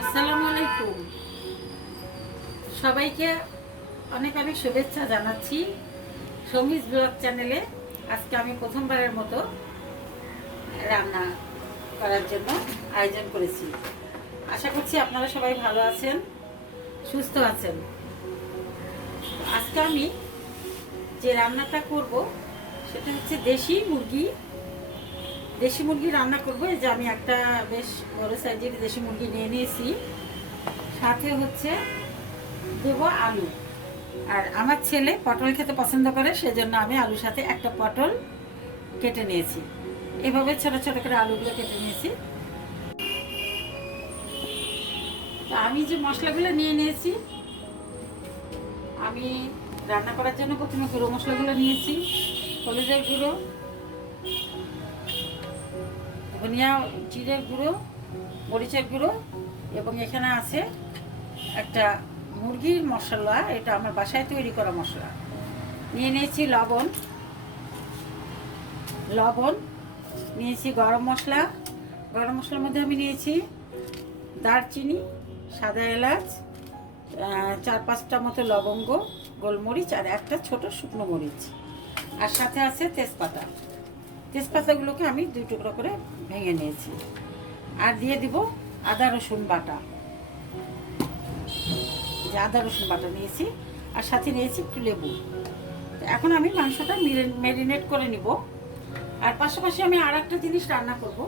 আসসালামু আলাইকুম। সবাইকে অনেক অনেক শুভেচ্ছা জানাচ্ছি সমীজ ব্লগ চ্যানেলে। আজকে আমি প্রথমবারের মতো রান্না করার জন্য আয়োজন করেছি। আশা করছি আপনারা সবাই ভালো আছেন, সুস্থ আছেন। আজকে আমি যে রান্নাটা করব সেটা হচ্ছে দেশি মুরগি রান্না করব। এই যে আমি একটা বেশ বড় সাইজের দেশি মুরগি নিয়ে নিয়েছি, সাথে হচ্ছে দেবো আলু। আর আমার ছেলে পটল খেতে পছন্দ করে, সেজন্য আমি আলুর সাথে একটা পটল কেটে নিয়েছি। এভাবে ছোট ছোট করে আলুগুলো কেটে নিয়েছি। তো আমি যে মশলাগুলো নিয়ে নিয়েছি, আমি রান্না করার জন্য প্রথমে গুঁড়ো মশলাগুলো নিয়েছি। হলুদের গুঁড়ো, ধনিয়া জিরের গুঁড়ো, মরিচের গুঁড়ো, এবং এখানে আছে একটা মুরগির মশলা, এটা আমার বাসায় তৈরি করা মশলা। নিয়ে নিয়েছি লবণ নিয়েছি, গরম মশলার মধ্যে আমি নিয়েছি দারচিনি, সাদা এলাচ, 4-5টা মতো লবঙ্গ, গোলমরিচ, আর একটা ছোট শুকনো মরিচ, আর সাথে আছে তেজপাতাগুলোকে আমি 2 টুকরো করে ভেঙে নিয়েছি। আর দিয়ে দিব আদা রসুন বাটা নিয়েছি, আর সাথে নিয়েছি একটু লেবু। এখন আমি মাংসটা ম্যারিনেট করে নিব। আর পাশাপাশি আমি আর একটা জিনিস রান্না করব।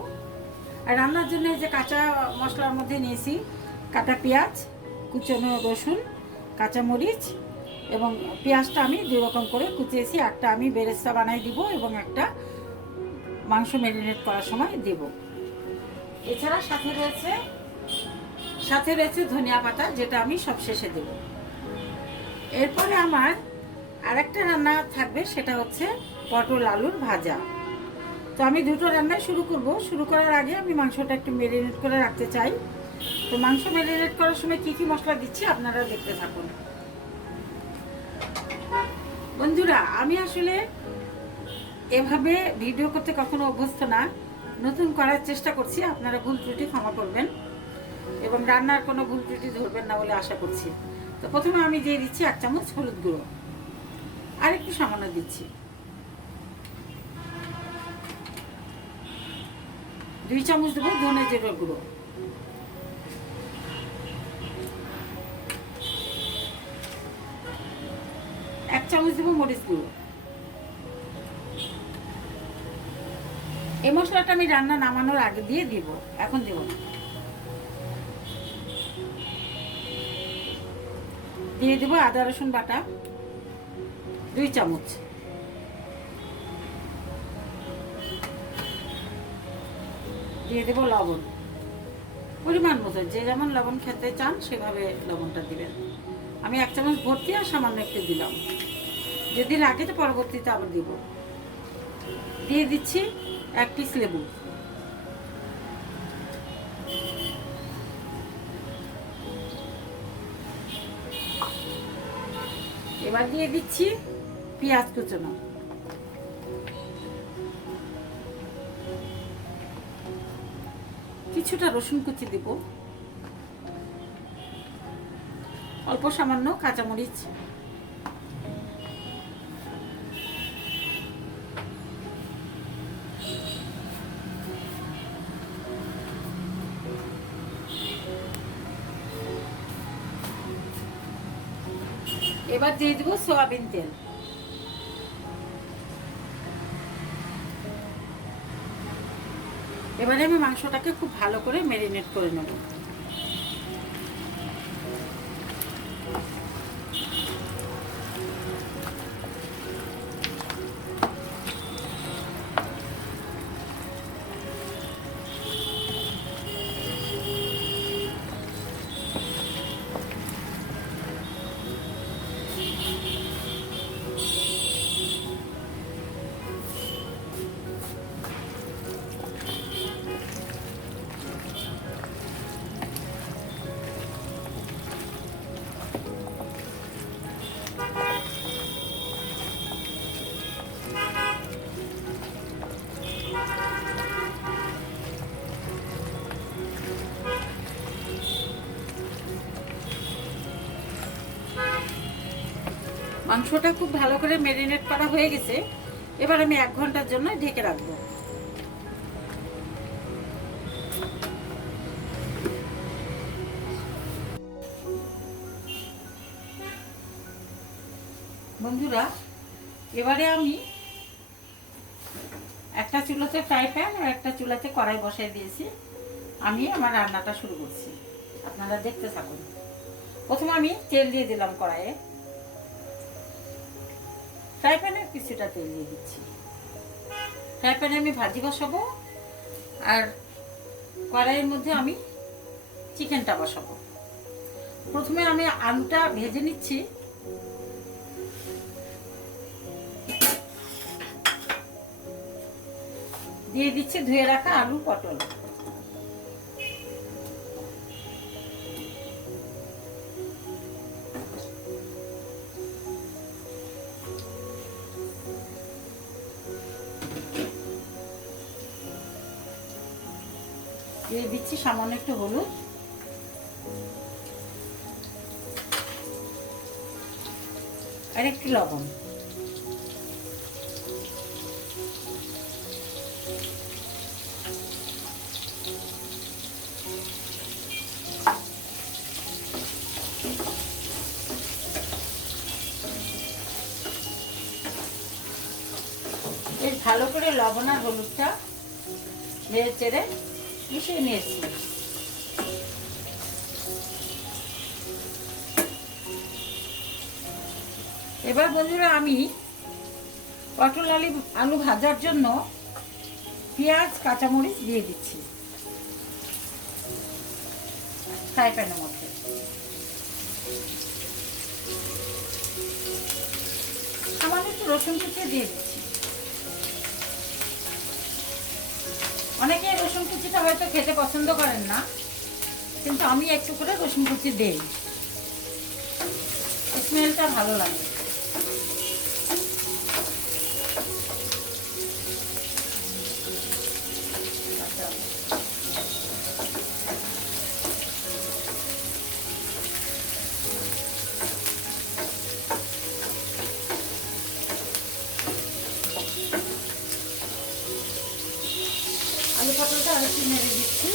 আর রান্নার জন্য যে কাঁচা মশলার মধ্যে নিয়েছি কাটা পেঁয়াজ, কুচনো রসুন, কাঁচামরিচ, এবং পেঁয়াজটা আমি 2 রকম করে কুচিয়েছি। একটা আমি বেরেস্তা বানাই দিব এবং একটা মাংস ম্যারিনেট করার সময় দেব। এছাড়া সাথে রয়েছে ধনিয়া পাতা, যেটা আমি সব শেষে দেব। এরপরে আমার আরেকটা রান্না থাকবে, সেটা হচ্ছে পটল আলুর ভাজা। তো আমি দুটো রান্নাই শুরু করার আগে আমি মাংসটা একটু ম্যারিনেট করে রাখতে চাই। তো মাংস ম্যারিনেট করার সময় কি কি মশলা দিচ্ছি আপনারা দেখতে থাকুন। বন্ধুরা, আমি আসলে এভাবে ভিডিও করতে কখনো অভ্যস্ত না, নতুন করার চেষ্টা করছি। আপনারা ভুল ত্রুটি ক্ষমা করবেন এবং রান্নার কোনো ভুল ত্রুটি ধরবেন না বলে আশা করছি। তো প্রথমে আমি দিয়ে দিচ্ছি 1 চামচ হলুদ গুঁড়ো, আর একটু সামান্য দিচ্ছি 2 চামচ দেবো ধনে জিরার গুঁড়ো, 1 চামচ দেবো মরিচ গুঁড়ো। এই মশলাটা আমি রান্না নামানোর আগে দিয়ে দিব, এখন দেব না। দিয়ে দেবো আদা রসুন বাটা 2 চামচ, দিয়ে দেবো লবণ পরিমাণ মতো, যে যেমন লবণ খেতে চান সেভাবে লবণটা দিবেন। আমি 1 চামচ ভর্তি আর সামান্য একটু দিলাম, যদি লাগে তো পরবর্তীতে আবার দিব। দিয়ে দিচ্ছি 1 পিস লেবু। এবার দিয়ে দিচ্ছি পেঁয়াজ কুচনো, কিছুটা রসুন কুচি দিব, অল্প সামান্য কাঁচামরিচ, এবার দিয়ে দিব সয়াবিন তেল। এবারে আমি মাংসটাকে খুব ভালো করে ম্যারিনেট করে নেব। মাংসটা খুব ভালো করে ম্যারিনেট করা হয়ে গেছে। এবার আমি 1 ঘন্টার জন্য ঢেকে রাখবো। বন্ধুরা, এবারে আমি একটা চুলাতে ফ্রাই প্যান আর একটা চুলাতে কড়াই বসাই দিয়েছি। আমি আমার রান্নাটা শুরু করছি, আপনারা দেখতে থাকুন। প্রথমে আমি তেল দিয়ে দিলাম কড়াইয়ে, ফ্রাই প্যানে কিছুটা তেল দিয়ে দিচ্ছি। ফ্রাই প্যানে আমি ভাজি বসাবো আর কড়াইয়ের মধ্যে আমি চিকেনটা বসাবো। প্রথমে আমি আলুটা ভেজে নিচ্ছি। দিয়ে দিচ্ছি ধুয়ে রাখা আলু পটল। দিয়ে দিচ্ছি সামান্য একটু হলুদ, আর একটু লবণ। বেশ ভালো করে লবণ আর হলুদটা নেড়ে চেড়ে মিশিয়ে নিয়েছি। এবার বন্ধুরা, আমি পটল আলু ভাজার জন্য পেঁয়াজ কাঁচামরিচ দিয়ে দিচ্ছি ফ্রাই প্যানের মধ্যে। সামান্য একটু রসুন কুচিয়ে দিয়ে দিচ্ছি। অনেকে রসুন কুচিটা হয়তো খেতে পছন্দ করেন না, কিন্তু আমি একটু করে রসুন কুচি দেই, স্মেলটা ভালো লাগে। আলু পটলটা আরেকটু নেড়ে দিচ্ছি।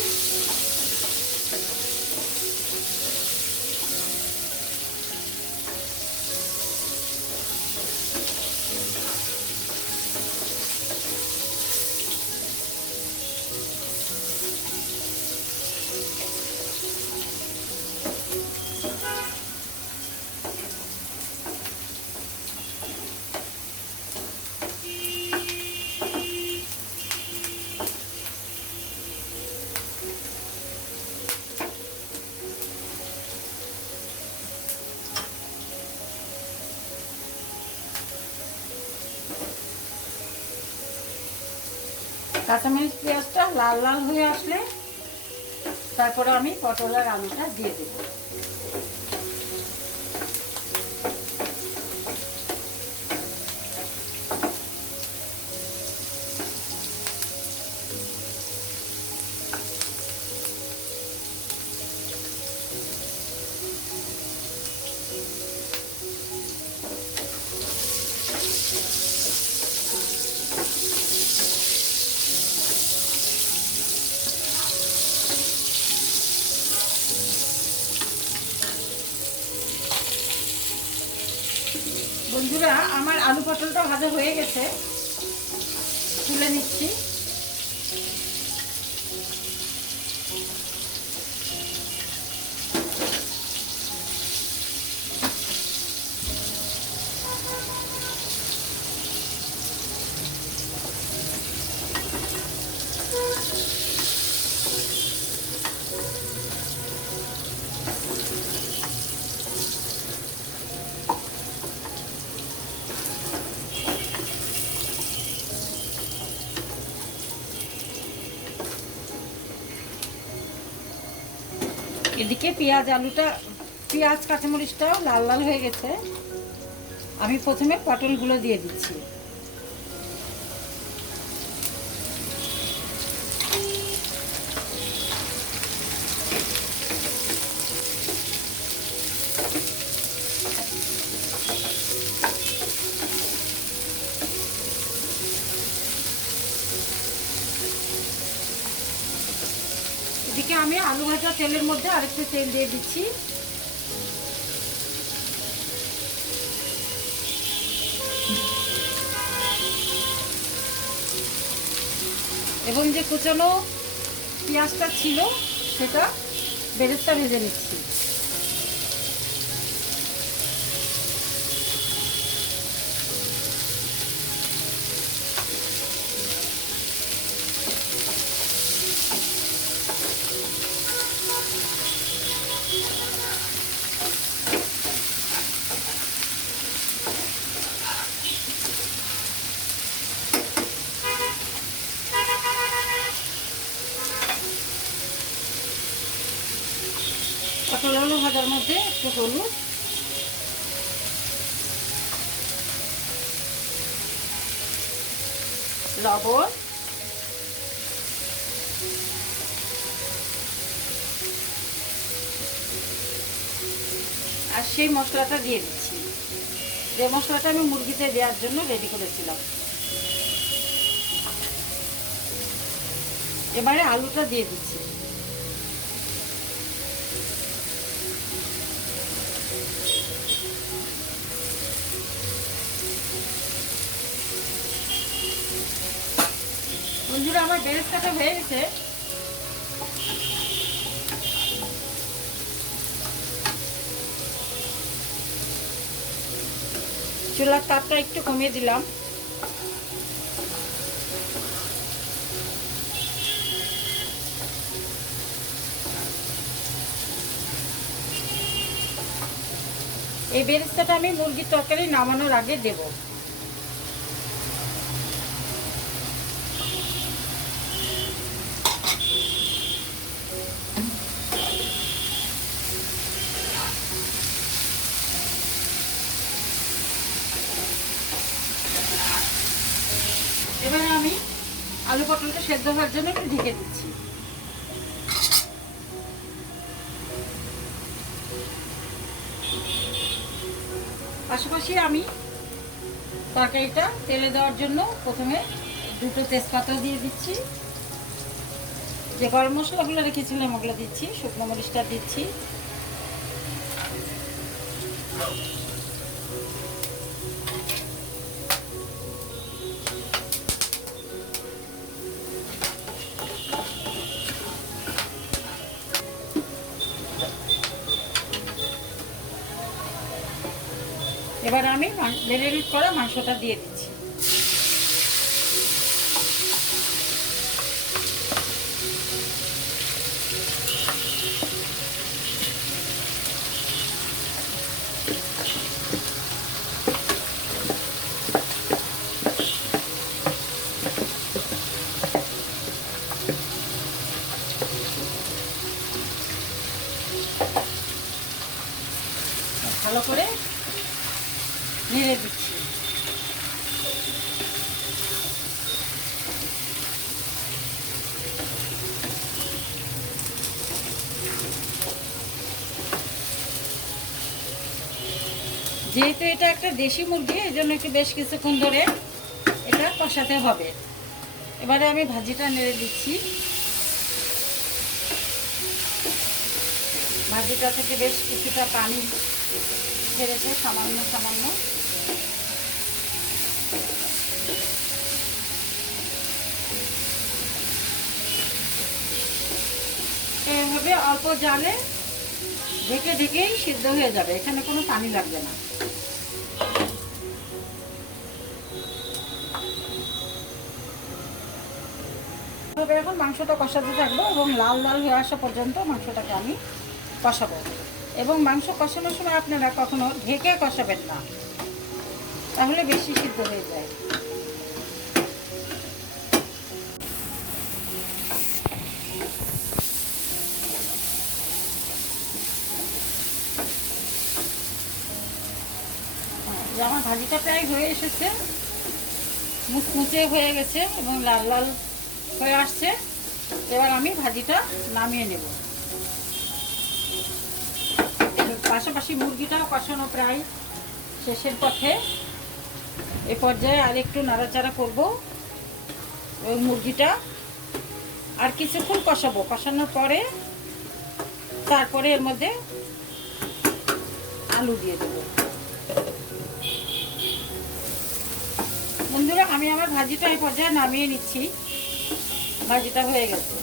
কাঁচামরিচ পেঁয়াজটা লাল লাল হয়ে আসলে তারপরে আমি পটল আর আলুটা দিয়ে দেব। বন্ধুরা, আমার আলু পটলটা ভাজা হয়ে গেছে, তুলে নিচ্ছি। এদিকে পেঁয়াজ কাঁচামরিচটাও লাল লাল হয়ে গেছে। আমি প্রথমে পটলগুলো দিয়ে দিচ্ছি। এদিকে আমি আলু ভাজা তেলের মধ্যে আরেকটু তেল দিয়ে দিচ্ছি। এবং যে কুচানো পেঁয়াজটা ছিল সেটা বেরেস্তা ভেজে নিচ্ছি। পটল আলু ভাজার মধ্যে একটু হলুদ, লবণ, আর সেই মশলাটা দিয়ে দিচ্ছি, যে মশলাটা আমি মুরগিতে দেওয়ার জন্য রেডি করেছিলাম। এবারে আলুটা দিয়ে দিচ্ছি। বন্ধুরা, আমার বেরেস্তাটা হয়ে গেছে। চুলার তাপটা একটু কমিয়ে দিলাম। এই বেরেস্তাটা আমি মুরগির তরকারি নামানোর আগে দেব। এবারে আমি আলু পটলটা সেদ্ধ হওয়ার জন্য একটু ঢেকে দিচ্ছি। পাশাপাশি আমি তরকারিটা তেলে দেওয়ার জন্য প্রথমে দুটো তেজপাতা দিয়ে দিচ্ছি, যে গরম মশলাগুলো রেখেছিলাম ওগুলো দিচ্ছি, শুকনো মরিচটা দিচ্ছি, এবার আমি ম্যারিনেট করা মাংসটা দিয়ে দিচ্ছি। ভালো করে নেড়ে দিচ্ছি। যেহেতু এটা একটা দেশি মুরগি, এই জন্য একটু বেশ কিছুক্ষণ ধরে এটা কষাতে হবে। এবারে আমি ভাজিটা নেড়ে দিচ্ছি। ভাজিটা থেকে বেশ কিছুটা পানি ছেড়েছে, সামান্য সামান্য। এইভাবে অল্প জালে ঢেকে ঢেকেই সিদ্ধ হয়ে যাবে, এখানে কোনো পানি লাগবে না। তবে এখন মাংসটা কষাতে থাকবো এবং লাল লাল হয়ে আসা পর্যন্ত মাংসটাকে আমি কষাবো। এবং মাংস কষানোর সময় আপনারা কখনো ঢেকে কষাবেন না, তাহলে বেশি সিদ্ধ হয়ে যায়। আমার ভাজিটা প্রায় হয়ে এসেছে, মুচমুচে হয়ে গেছে এবং লাল লাল হয়ে আসছে। এবার আমি ভাজিটা নামিয়ে নেব। পাশাপাশি মুরগিটাও কষানো প্রায় শেষের পথে। এ পর্যায়ে আর একটু নাড়াচাড়া করব। ওই মুরগিটা আর কিছুক্ষণ কষাবো। কষানোর পরে তারপরে এর মধ্যে আলু দিয়ে দেবো। বন্ধুরা, আমি আমার ভাজিটা এই পর্যায়ে নামিয়ে নিচ্ছি। ভাজিটা হয়ে গেছে।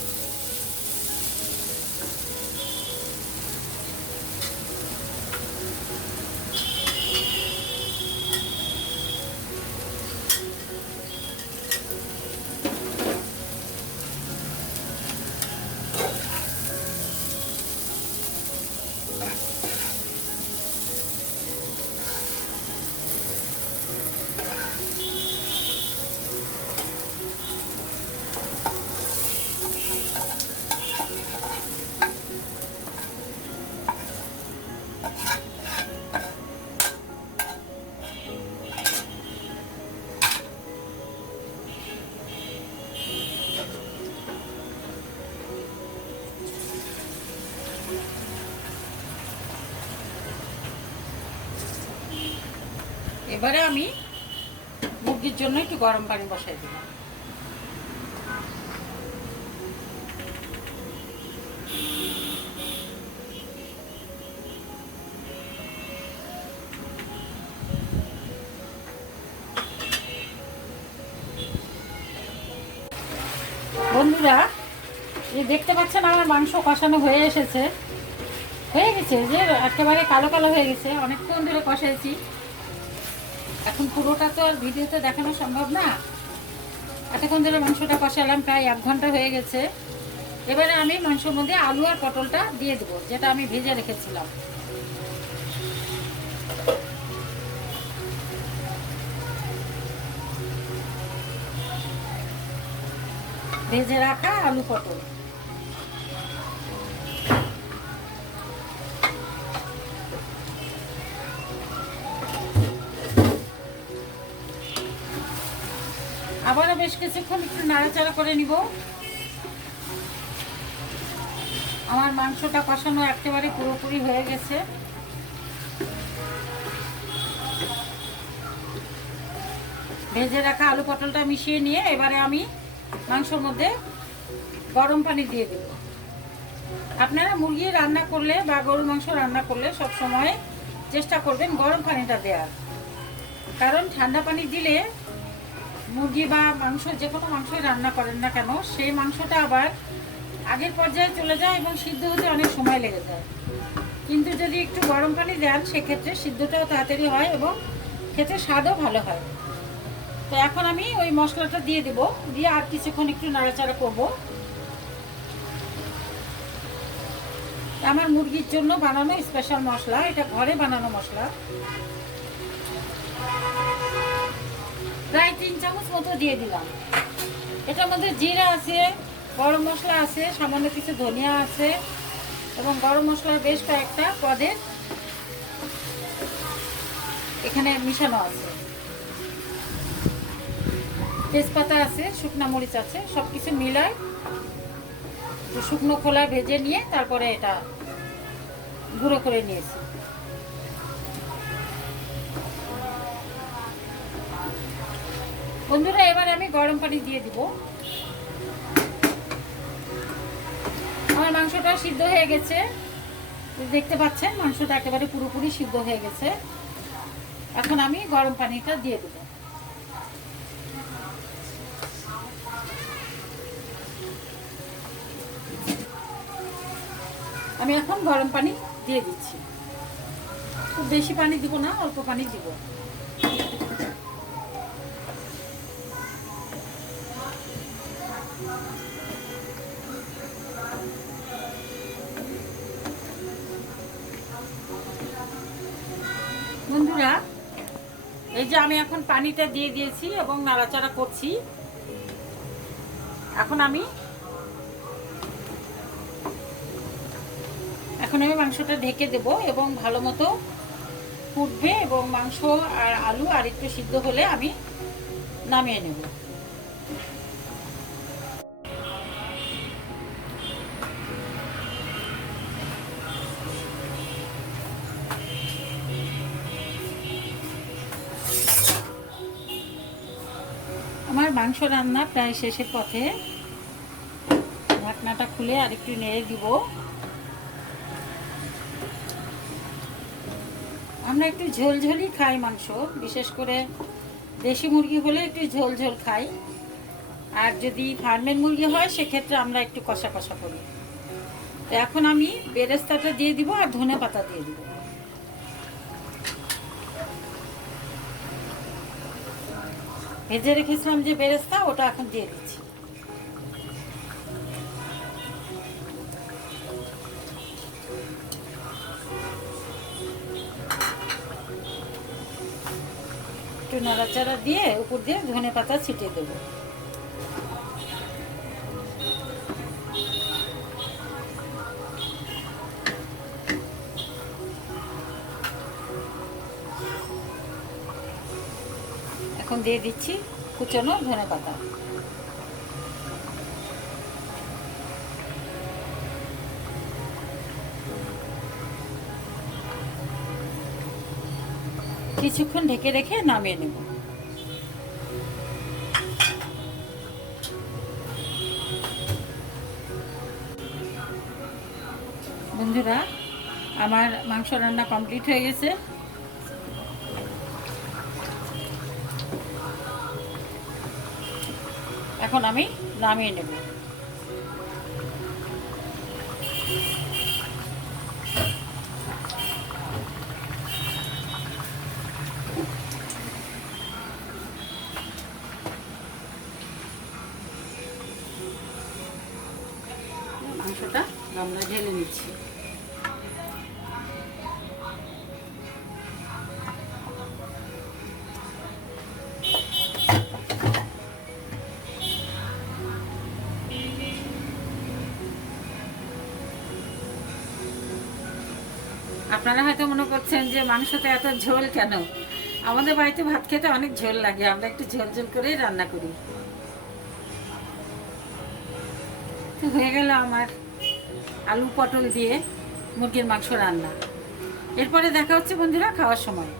এবারে আমি মুরগির জন্য একটু গরম পানি বসাই দেব। বন্ধুরা, এই দেখতে পাচ্ছেন আমার মাংস কষানো হয়ে এসেছে, হয়ে গেছে, যে একেবারে কালো কালো হয়ে গেছে। অনেকক্ষণ ধরে কষাইছি। এখন পুরোটা তো আর ভিডিওতে দেখানো সম্ভব না। এতক্ষণ ধরে মাংসটা কষালাম, প্রায় 1 ঘন্টা হয়ে গেছে। এবারে আমি মাংসের মধ্যে আলু আর পটলটা দিয়ে দেবো, যেটা আমি ভেজে রেখেছিলাম। ভেজে রাখা আলু পটল। আবারও বেশ কিছুক্ষণ একটু নাড়াচাড়া করে নিব। আমার মাংসটা কষানো একেবারে পুরোপুরি হয়ে গেছে। ভেজে রাখা আলু পটলটা মিশিয়ে নিয়ে এবারে আমি মাংসের মধ্যে গরম পানি দিয়ে দেব। আপনারা মুরগি রান্না করলে বা গরুর মাংস রান্না করলে সব সময় চেষ্টা করবেন গরম পানিটা দেওয়ার। কারণ ঠান্ডা পানি দিলে মুরগি বা মাংস, যে কোনো মাংসই রান্না করেন না কেন, সেই মাংসটা আবার আগের পর্যায়ে চলে যায় এবং সিদ্ধ হতে অনেক সময় লেগে যায়। কিন্তু যদি একটু গরম পানি দেন, সেক্ষেত্রে সিদ্ধটাও তাড়াতাড়ি হয় এবং খেতে স্বাদও ভালো হয়। তো এখন আমি ওই মশলাটা দিয়ে দেবো, দিয়ে আর কিছুক্ষণ একটু নাড়াচাড়া করব। আমার মুরগির জন্য বানানো স্পেশাল মশলা, এটা ঘরে বানানো মশলা। প্রায় 3 চামচ মতো দিয়ে দিলাম। এটার মধ্যে জিরা আছে, গরম মশলা আছে, সামান্য কিছু ধনিয়া আছে এবং গরম মশলার বেশ কয়েকটা পদের এখানে মিশানো আছে। তেজপাতা আছে, শুকনা মরিচ আছে, সব কিছু মিলায় শুকনো খোলা ভেজে নিয়ে তারপরে এটা গুঁড়ো করে নিয়েছি। বন্ধুরা, এবার আমি গরম পানি দিয়ে দিব। আমার মাংসটা সিদ্ধ হয়ে গেছে, দেখতে পাচ্ছেন মাংসটা একেবারে পুরোপুরি সিদ্ধ হয়ে গেছে। এখন আমি গরম পানিটা দিয়ে দেব। আমি এখন গরম পানি দিয়ে দিচ্ছি। খুব বেশি পানি দিব না, অল্প পানি দিব। বন্ধুরা, এই যে আমি এখন পানিটা দিয়ে দিয়েছি এবং নাড়াচাড়া করছি। এখন আমি মাংসটা ঢেকে দেব এবং ভালো মতো ফুটবে এবং মাংস আর আলু আর একটু সিদ্ধ হলে আমি নামিয়ে নেব। আমার মাংস রান্না প্রায় শেষের পথে। ঢাকনাটা খুলে আর একটু নেড়ে দিব। আমরা একটু ঝোলঝোলই খাই মাংস, বিশেষ করে দেশি মুরগি হলে একটু ঝোল ঝোল খাই, আর যদি ফার্মের মুরগি হয় সেক্ষেত্রে আমরা একটু কষা কষা করি। তো এখন আমি বেরেস্তাটা দিয়ে দিব আর ধনে পাতা দিয়ে দিব। ভেজে রেখেছিলাম যে বেরেস্তা, ওটা এখন দিয়ে দিচ্ছি। একটু নাড়াচাড়া দিয়ে উপর দিয়ে ধনে পাতা ছিটিয়ে দেবো। এখন দিয়ে দিচ্ছি কুচানো ধনে পাতা। কিছুক্ষণ ঢেকে রেখে নামিয়ে নেব। বন্ধুরা, আমার মাংস রান্না কমপ্লিট হয়ে গেছে। এখন আমি নামিয়ে নেব। মাংসটা আমরা ঢেলে নিচ্ছি। আপনারা হয়তো মনে করছেন যে মাংসতে এত ঝোল কেন? আমাদের বাড়িতে ভাত খেতে অনেক ঝোল লাগে, আমরা একটু ঝোল ঝোল করেই রান্না করি। তো হয়ে গেল আমার আলু পটল দিয়ে মুরগির মাংস রান্না। এরপরে দেখা হচ্ছে বন্ধুরা খাওয়ার সময়।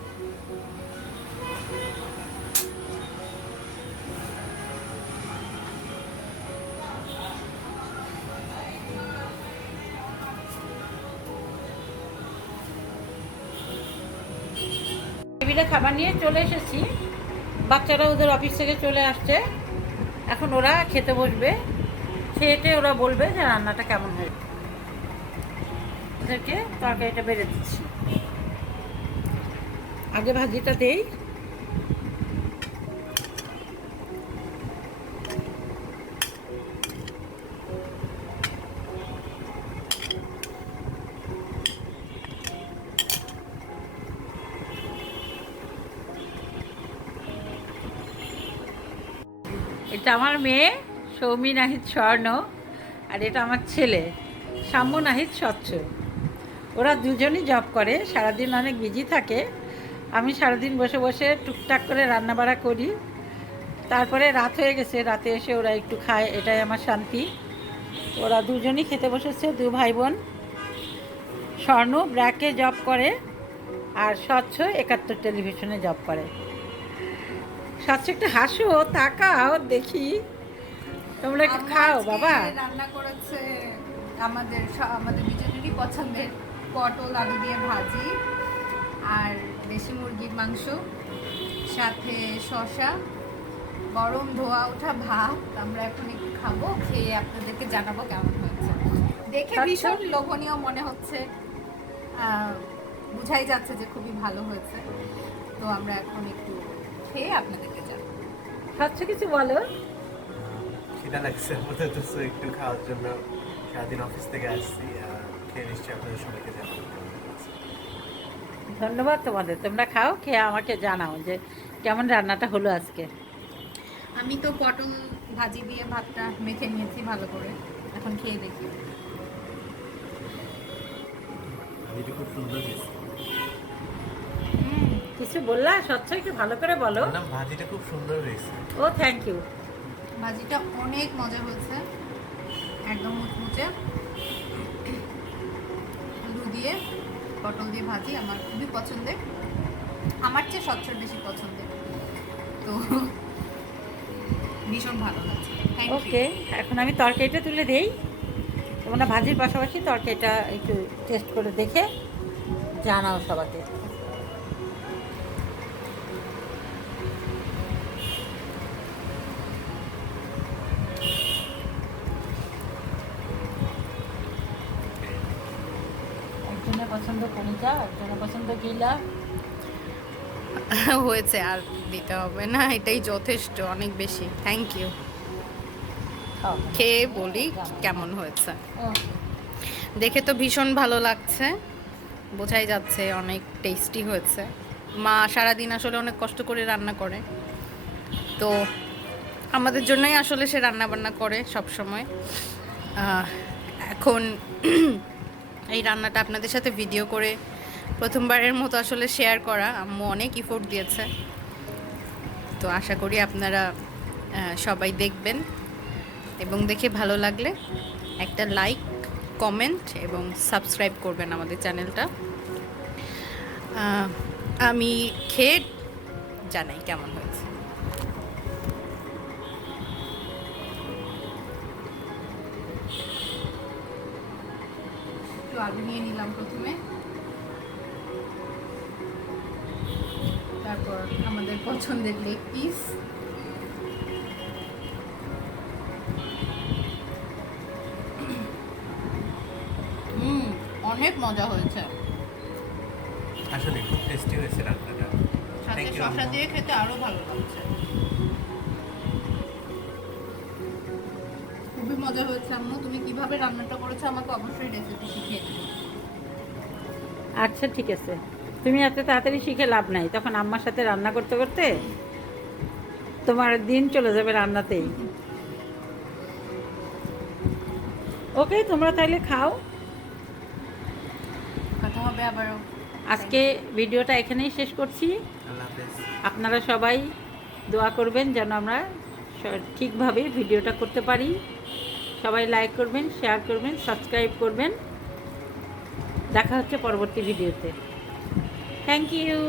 টেবিলে খাবার নিয়ে চলে এসেছি। বাচ্চারা ওদের অফিস থেকে চলে আসছে, এখন ওরা খেতে বসবে। খেয়ে ওরা বলবে যে রান্নাটা কেমন হয়েছে। ওদেরকে তরকারিটা বেড়ে দিচ্ছি। আগে ভাজিটা দেই। এটা আমার মেয়ে সৌমি নাহিদ স্বর্ণ, আর এটা আমার ছেলে সাম্য নাহিদ স্বচ্ছ। ওরা দুজনই জব করে, সারাদিন অনেক বিজি থাকে। আমি সারাদিন বসে বসে টুকটাক করে রান্নাবাড়া করি। তারপরে রাত হয়ে গেছে, রাতে এসে ওরা একটু খায়, এটাই আমার শান্তি। ওরা দুজনই খেতে বসেছে, দু ভাই বোন। স্বর্ণ ব্র্যাকে জব করে, আর স্বচ্ছ 71 টেলিভিশনে জব করে। স্বচ্ছ একটু হাসো, তাকাও দেখি। তোমরা একটু খাও বাবা। রান্না করেছে আমাদের দুজনেরই পছন্দের পটল আলু দিয়ে ভাজি, আর দেশি মুরগির মাংস, সাথে শসা, গরম ধোয়া ওঠা ভাত। আমরা এখন একটু খাবো, খেয়ে আপনাদেরকে জানাবো কেমন হয়েছে। দেখে ভীষণ লোভনীয় মনে হচ্ছে, বুঝাই যাচ্ছে যে খুবই ভালো হয়েছে। তো আমরা এখন একটু খেয়ে আপনাদেরকে জানাবো। স্বচ্ছ কিছু বলো। খিদা লাগছে আমাদের, তো একটু খাওয়ার জন্য সারাদিন অফিস থেকে আসছি, খেয়ে নিশ্চয়ই আপনাদের সবাইকে জানাবো। ধন্যবাদ তোমাদের, তোমরা খাও, খেয়ে আমাকে জানাও যে কেমন রান্নাটা হলো আজকে। আমি তো পটল ভাজি দিয়ে ভাতটা মেখে নিয়েছি ভালো করে, এখন খেয়ে দেখি। ভাজিটা খুব সুন্দর হয়েছে। কিছু বললা স্বচ্ছ, একটু ভালো করে বলো। ভাজিটা খুব সুন্দর হয়েছে। ও থ্যাংক ইউ। ভাজিটা অনেক মজা হয়েছে, একদম মুচমুচে। আলু দিয়ে পটল দিয়ে ভাজি আমার খুবই পছন্দের, আমার চেয়ে স্বচ্ছর বেশি পছন্দের। তো ভীষণ ভালো লাগছে। ওকে, এখন আমি তরকারিটা তুলে দেই। তোমরা ভাজির পাশাপাশি তরকারিটা একটু টেস্ট করে দেখে জানাও সবাতে। একজনের পছন্দ কণিকা, একজনের পছন্দ গিলা। হয়েছে, আর দিতে হবে না, এটাই যথেষ্ট, অনেক বেশি। Thank you. খেয়ে বলি কেমন হয়েছে। দেখে তো ভীষণ ভালো লাগছে, বোঝাই যাচ্ছে অনেক টেস্টি হয়েছে। মা সারাদিন আসলে অনেক কষ্ট করে রান্না করে, তো আমাদের জন্যই আসলে সে রান্না বান্না করে সব সময়। এখন এই রান্নাটা আপনাদের সাথে ভিডিও করে প্রথমবারের মতো আসলে শেয়ার করা, আম্মু অনেক ইফোর্ট দিয়েছে। তো আশা করি আপনারা সবাই দেখবেন এবং দেখে ভালো লাগলে একটা লাইক, কমেন্ট এবং সাবস্ক্রাইব করবেন আমাদের চ্যানেলটা। আমি খেয়ে জানাই কেমন হয়েছে। একটু আলু নিয়ে নিলাম প্রথমে, তারপর আমাদের পছন্দের লেগ পিস, অনেক মজা হয়েছে। আসলে খুব টেস্টি হয়েছে রান্নাটা। সাথে Thank you, শসা আম্মু। দিয়ে খেতে আরো ভালো লাগছে। খুবই মজা হয়েছে আম্মু। তুমি কিভাবে রান্নাটা করেছো আমাকে অবশ্যই রেসিপি শিখিয়ে দিও। আচ্ছা ঠিক আছে, তুমি এত তাড়াতাড়ি শিখে লাভ নাই, তখন আম্মার সাথে রান্না করতে করতে তোমার দিন চলে যাবে রান্নাতেই। ওকে, তোমরা তাহলে খাও। কথা হবে আবারও। আজকে ভিডিওটা এখানেই শেষ করছি। আল্লাহ হাফেজ। আপনারা সবাই দোয়া করবেন যেন আমরা ঠিকভাবে ভিডিওটা করতে পারি। সবাই লাইক করবেন, শেয়ার করবেন, সাবস্ক্রাইব করবেন। দেখা হচ্ছে পরবর্তী ভিডিওতে। Thank you.